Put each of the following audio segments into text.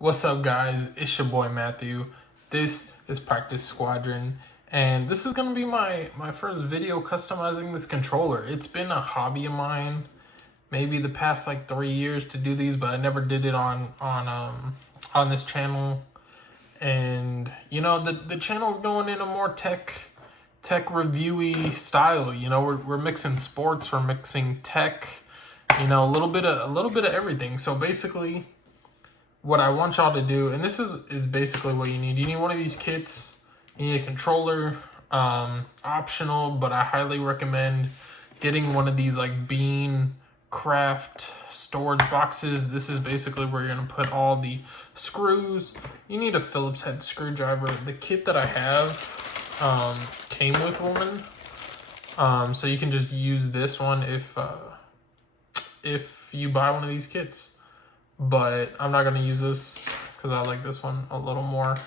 What's up, guys? It's your boy Matthew. This is Practice Squadron, and this is gonna be my first video customizing this controller. It's been a hobby of mine, maybe the past like 3 years to do these, but I never did it on this channel. And you know, the channel's going in a more tech reviewy style. You know, we're mixing sports, we're mixing tech, you know, a little bit of everything. So basically, what I want y'all to do, and this is basically what you need. You need one of these kits. You need a controller, optional, but I highly recommend getting one of these like bean craft storage boxes. This is basically where you're gonna put all the screws. You need a Phillips head screwdriver. The kit that I have came with one, so you can just use this one if you buy one of these kits. But I'm not gonna use this because I like this one a little more.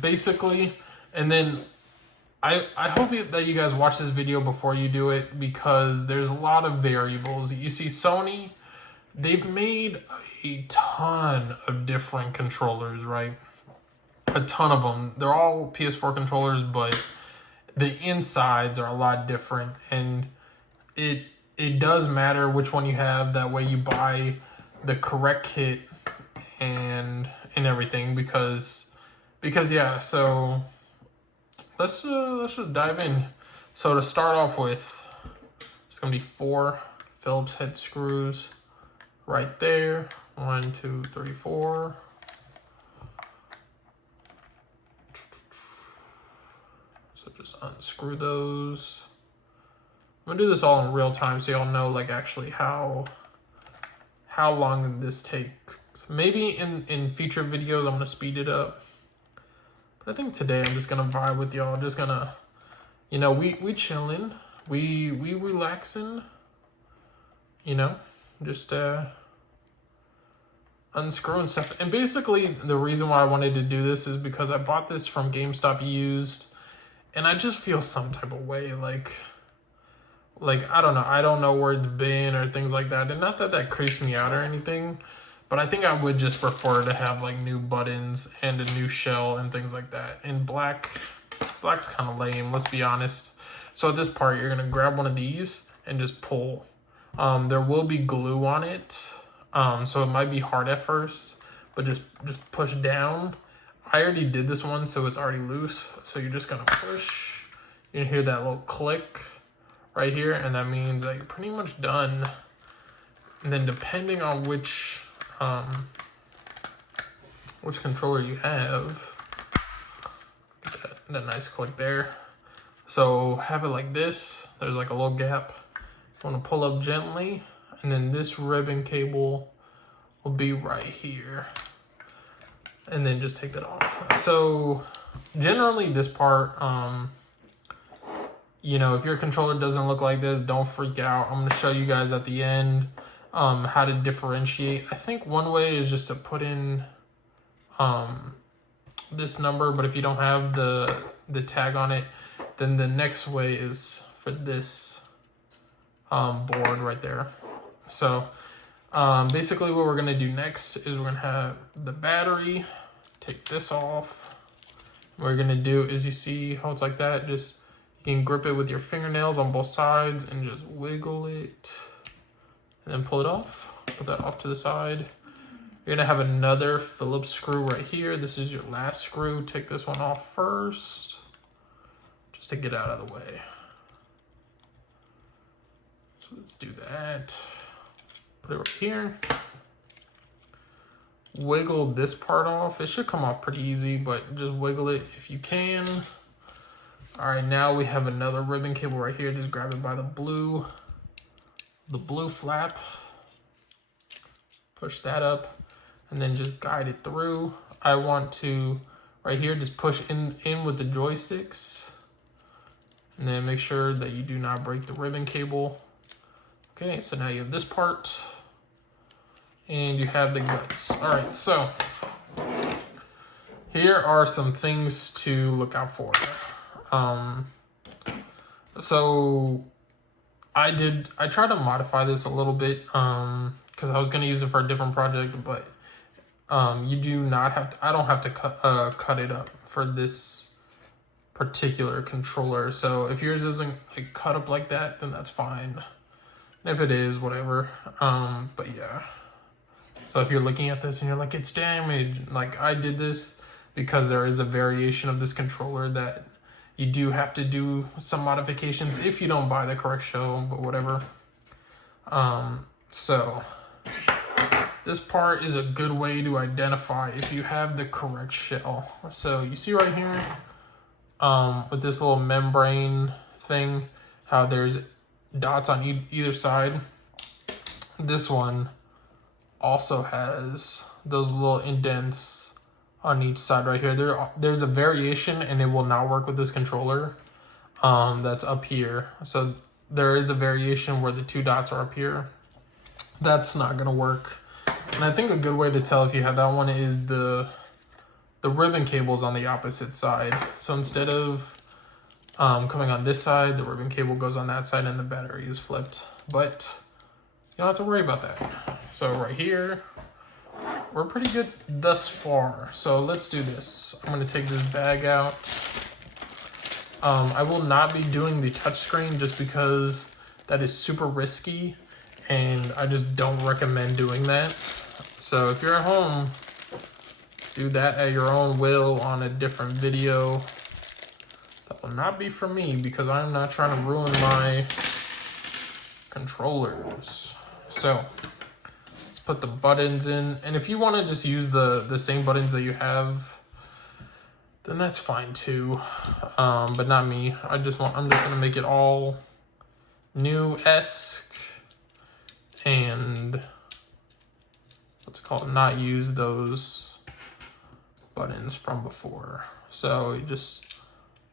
Basically, and then I hope that you guys watch this video before you do it, because there's a lot of variables. You see, Sony, they've made a ton of different controllers, right? A ton of them. They're all PS4 controllers, but the insides are a lot different, and it does matter which one you have. That way you buy the correct kit and everything, because yeah. So let's just dive in. So to start off with, it's gonna be 4 Phillips head screws right there. 1, 2, 3, 4. So just unscrew those. I'm gonna do this all in real time so y'all know like actually how long this takes. Maybe in future videos I'm gonna speed it up, but I think today I'm just gonna vibe with y'all. Just gonna, you know, we chilling, we relaxing, you know, just unscrewing stuff. And basically the reason why I wanted to do this is because I bought this from GameStop used, and I just feel some type of way, like I don't know where it's been or things like that. And not that that creeps me out or anything, but I think I would just prefer to have like new buttons and a new shell and things like that. And black's kind of lame, let's be honest. So at this part, you're gonna grab one of these and just pull. There will be glue on it, so it might be hard at first, but just push down. I already did this one, so it's already loose. So you're just gonna push. You can hear that little click right here, and that means that you're pretty much done. And then depending on which controller you have, get that nice click there. So have it like this. There's like a little gap. You want to pull up gently, and then this ribbon cable will be right here. And then just take that off. So generally this part, you know, if your controller doesn't look like this, don't freak out. I'm going to show you guys at the end how to differentiate. I think one way is just to put in this number, but if you don't have the tag on it, then the next way is for this board right there. So basically what we're going to do next is we're going to have the battery. Take this off. What we're going to do is, you see how it's like that, just you can grip it with your fingernails on both sides and just wiggle it and then pull it off. Put that off to the side. You're gonna have another Phillips screw right here. This is your last screw. Take this one off first, just to get out of the way. So let's do that. Put it right here. Wiggle this part off. It should come off pretty easy, but just wiggle it if you can. All right, now we have another ribbon cable right here. Just grab it by the blue flap. Push that up, and then just guide it through. I want to, right here, just push in with the joysticks, and then make sure that you do not break the ribbon cable. Okay, so now you have this part, and you have the guts. All right, so here are some things to look out for. So I tried to modify this a little bit because I was going to use it for a different project, but You do not have to, I don't have to cut it up for this particular controller. So if yours isn't like cut up like that, then that's fine. If it is, whatever. But yeah. So if you're looking at this and you're like, it's damaged, like I did this because there is a variation of this controller that you do have to do some modifications if you don't buy the correct shell, but whatever. So this part is a good way to identify if you have the correct shell. So you see right here, with this little membrane thing, how there's dots on either side. This one also has those little indents on each side right here. There's a variation and it will not work with this controller. That's up here. So there is a variation where the two dots are up here. That's not gonna work. And I think a good way to tell if you have that one is the ribbon cable's on the opposite side. So instead of coming on this side, the ribbon cable goes on that side and the battery is flipped. But you don't have to worry about that. So right here, we're pretty good thus far. So let's do this. I'm gonna take this bag out. I will not be doing the touchscreen just because that is super risky and I just don't recommend doing that. So if you're at home, do that at your own will on a different video. That will not be for me because I'm not trying to ruin my controllers. So let's put the buttons in. And if you want to just use the same buttons that you have, then that's fine too. But not me. I'm just gonna make it all new-esque and what's it called? Not use those buttons from before. So you just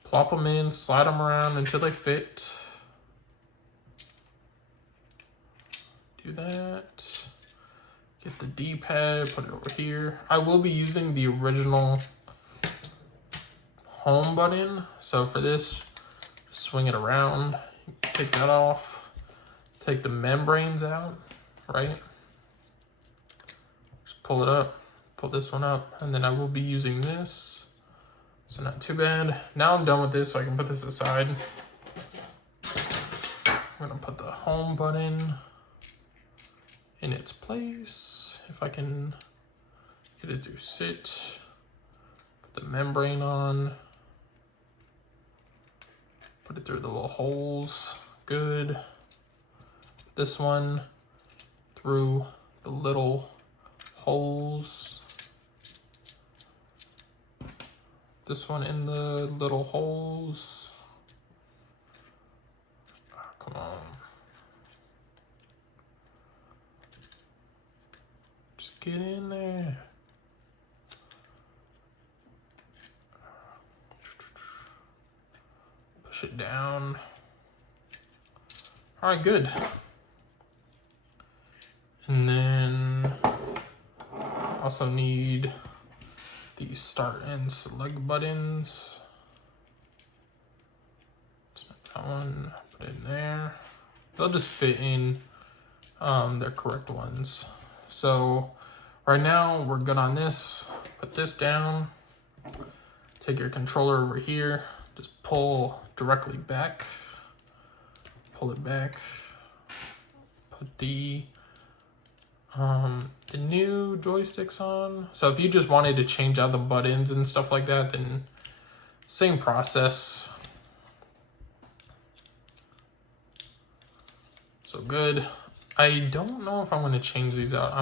plop them in, slide them around until they fit. Do that. Get the D-pad, put it over here. I will be using the original home button. So for this, just swing it around, take that off, take the membranes out, right? Just pull it up, pull this one up, and then I will be using this. So not too bad. Now I'm done with this, so I can put this aside. I'm gonna put the home button in its place. If I can get it to sit, put the membrane on, put it through the little holes, good. This one through the little holes. This one in the little holes. Oh, come on. Just get in there. Push it down. All right, good. And then also need the start and select buttons. That one, put it in there. They'll just fit in their correct ones. So right now we're good on this. Put this down. Take your controller over here. Just pull directly back. Pull it back. Put the new joysticks on. So if you just wanted to change out the buttons and stuff like that, then same process. So good. I don't know if I'm gonna change these out. I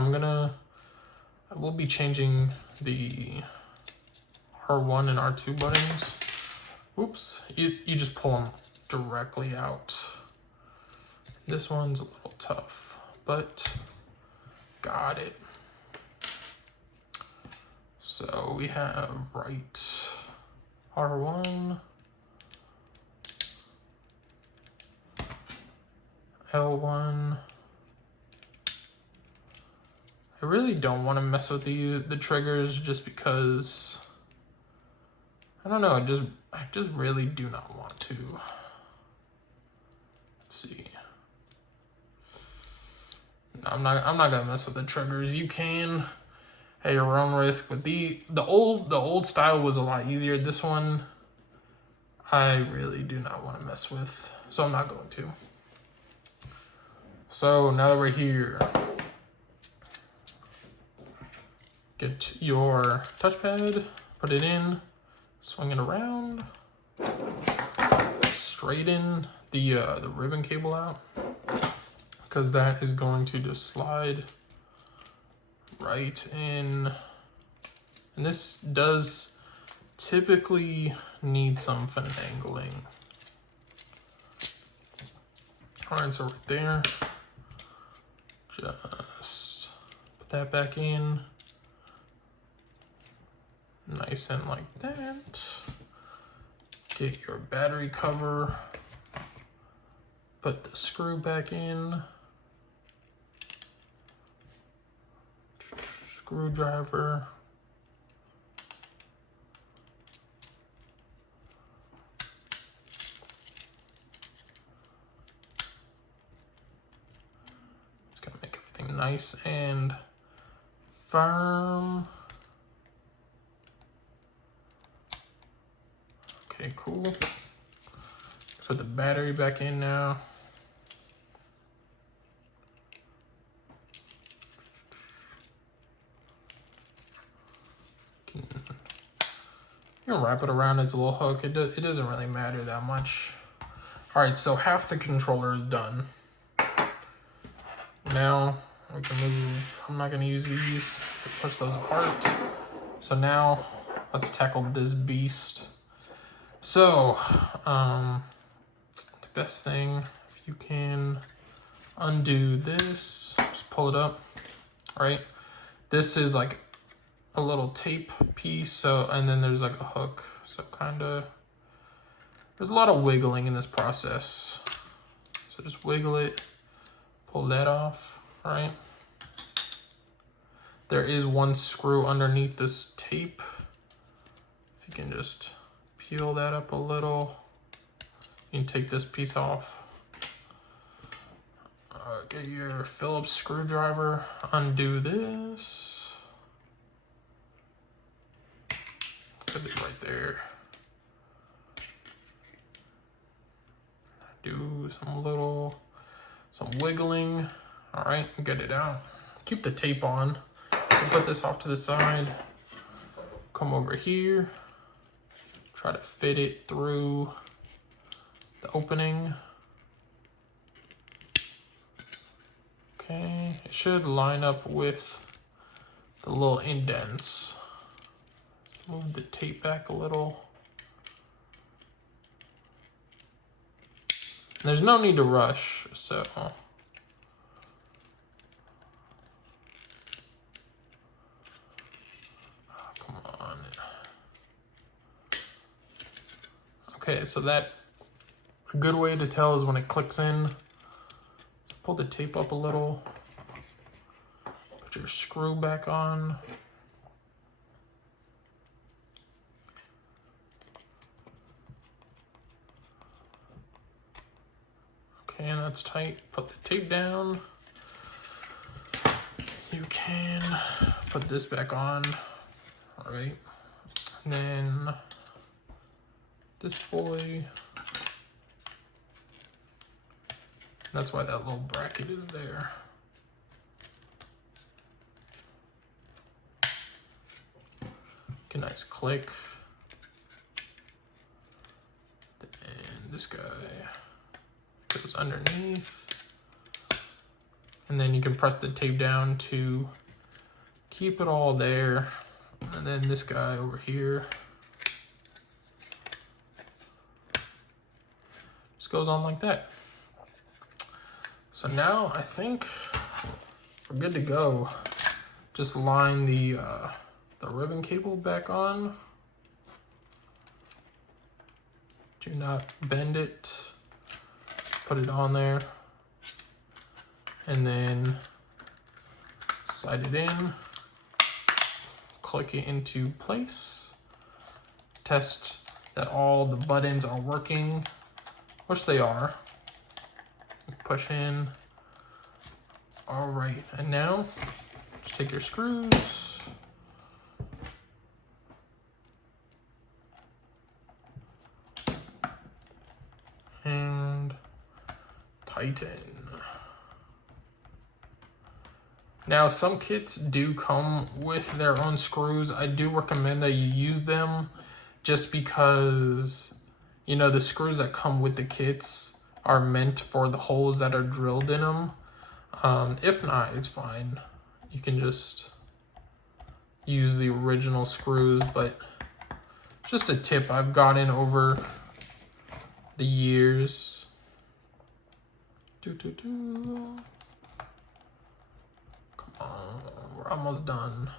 will be changing the R1 and R2 buttons. Oops, you just pull them directly out. This one's a little tough, but got it. So we have right R1, L1. I really don't want to mess with the triggers just because I don't know, I just really do not want to. Let's see. I'm not gonna mess with the triggers. You can at your own risk. But the old style was a lot easier. This one, I really do not want to mess with, so I'm not going to. So now that we're here, get your touchpad, put it in, swing it around, straighten the ribbon cable out, because that is going to just slide right in. And this does typically need some finagling. All right, so right there, just put that back in, nice and like that. Get your battery cover, put the screw back in, screwdriver, it's gonna make everything nice and firm. Okay, cool. Put the battery back in now. You can wrap it around its little hook. It doesn't really matter that much. All right, so half the controller is done. Now we can move. I'm not gonna use these to push those apart. So now let's tackle this beast. So, the best thing, if you can undo this, just pull it up, all right? This is like a little tape piece, so, and then there's like a hook. So there's a lot of wiggling in this process. So just wiggle it, pull that off, all right? There is one screw underneath this tape. If you can just peel that up a little. You can take this piece off. Get your Phillips screwdriver, undo this. Put it right there. Do some wiggling. All right, get it out. Keep the tape on. Put this off to the side. Come over here. Try to fit it through the opening. Okay, it should line up with the little indents. Move the tape back a little. There's no need to rush, so. Come on. Okay, so a good way to tell is when it clicks in. Pull the tape up a little. Put your screw back on. Okay, and that's tight. Put the tape down. You can put this back on. All right. And then this boy. That's why that little bracket is there. Okay, nice click. And this guy goes underneath. And then you can press the tape down to keep it all there. And then this guy over here just goes on like that. So now I think we're good to go. Just line the ribbon cable back on. Do not bend it. Put it on there. And then slide it in. Click it into place. Test that all the buttons are working, which they are. Push in. All right, and now just take your screws, tighten. Now, some kits do come with their own screws. I do recommend that you use them just because, you know, the screws that come with the kits are meant for the holes that are drilled in them. If not, it's fine. You can just use the original screws, but just a tip I've gotten over the years. Come on, we're almost done.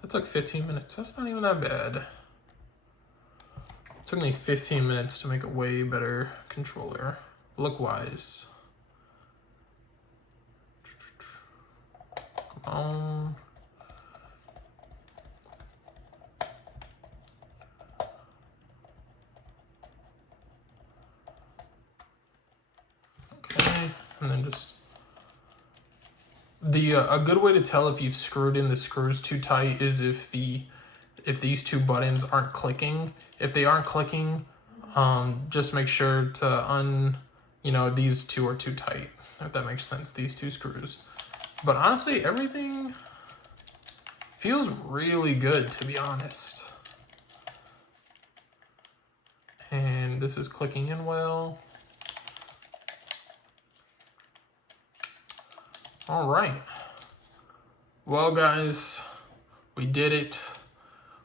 That took 15 minutes. That's not even that bad. It took me 15 minutes to make a way better controller, look-wise. Come on. Okay, and then just a good way to tell if you've screwed in the screws too tight is if these two buttons aren't clicking. If they aren't clicking, just make sure to these two are too tight, if that makes sense, these two screws. But honestly, everything feels really good, to be honest. And this is clicking in well. All right. Well, guys, we did it.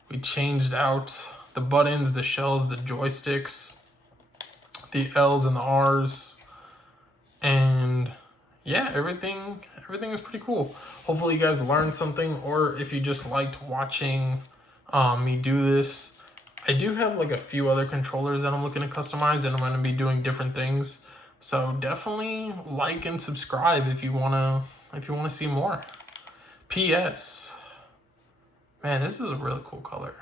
We changed out the buttons, the shells, the joysticks, the L's and the R's, and yeah, everything is pretty cool. Hopefully you guys learned something, or if you just liked watching me do this. I do have like a few other controllers that I'm looking to customize, and I'm going to be doing different things. So definitely like and subscribe if you wanna see more. P.S. Man, this is a really cool color.